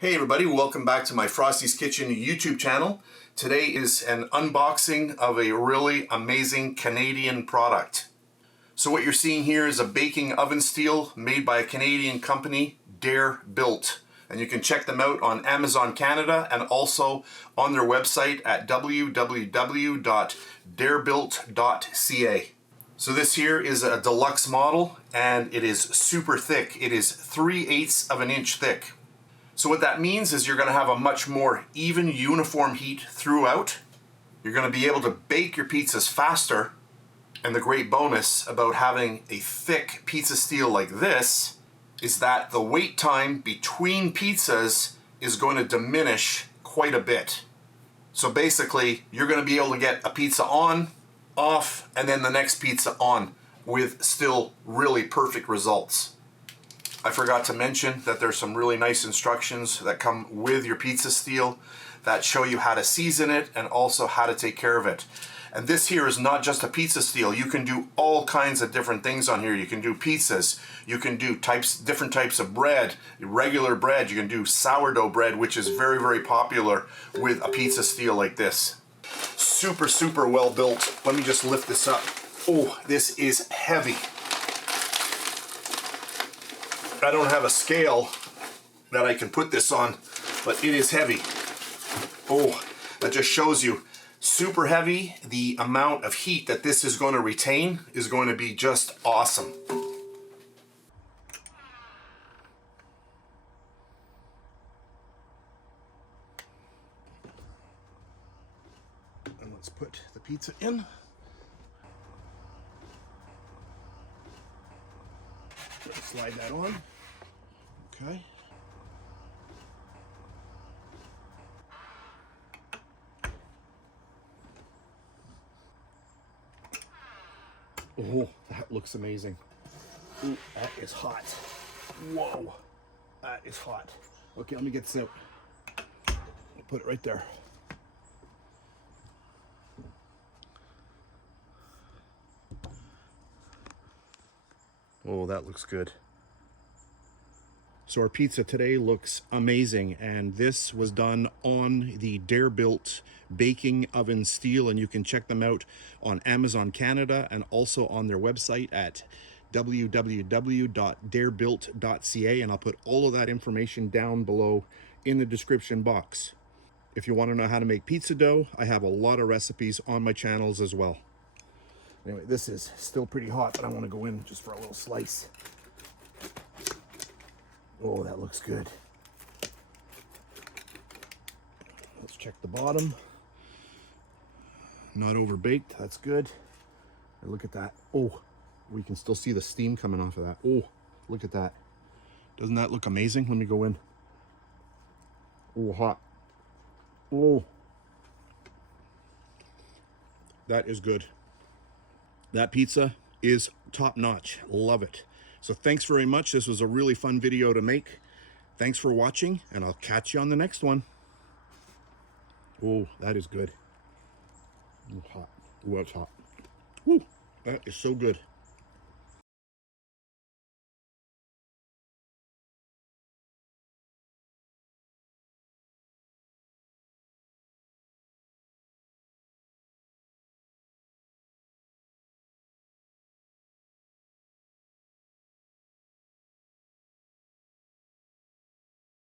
Hey everybody, welcome back to my Frosty's Kitchen YouTube channel. Today is an unboxing of a really amazing Canadian product. So what you're seeing here is a baking oven steel made by a Canadian company, Darebuilt. And you can check them out on Amazon Canada and also on their website at www.darebuilt.ca. So this here is a deluxe model and it is super thick. It is 3/8 of an inch thick. So what that means is you're going to have a much more even, uniform heat throughout. You're going to be able to bake your pizzas faster. And the great bonus about having a thick pizza steel like this is that the wait time between pizzas is going to diminish quite a bit. So basically, you're going to be able to get a pizza on, off, and then the next pizza on with still really perfect results. I forgot to mention that there's some really nice instructions that come with your pizza steel that show you how to season it and also how to take care of it. And this here is not just a pizza steel. You can do all kinds of different things on here. You can do pizzas, you can do different types of bread, regular bread, you can do sourdough bread, which is very, very popular with a pizza steel like this. Super, super well built. Let me just lift this up. Oh, this is heavy. I don't have a scale that I can put this on, but it is heavy. Oh, that just shows you, super heavy. The amount of heat that this is going to retain is going to be just awesome. And let's put the pizza in. Slide that on. Okay. Oh, that looks amazing. Ooh, that is hot. Whoa, that is hot. Okay, let me get this out. I'll put it right there. Oh, that looks good. So our pizza today looks amazing, and this was done on the Darebuilt baking oven steel, and you can check them out on Amazon Canada and also on their website at www.darebuilt.ca, and I'll put all of that information down below in the description box. If you want to know how to make pizza dough, I have a lot of recipes on my channels as well. Anyway, this is still pretty hot, but I want to go in just for a little slice. Oh, that looks good. Let's check the bottom. Not overbaked, that's good. And look at that. Oh, we can still see the steam coming off of that. Oh, look at that. Doesn't that look amazing? Let me go in. Oh, hot. Oh, that is good. That pizza is top notch. Love it. So thanks very much. This was a really fun video to make. Thanks for watching, and I'll catch you on the next one. Oh, that is good. Ooh, hot. Ooh, that's hot. Ooh, that is so good.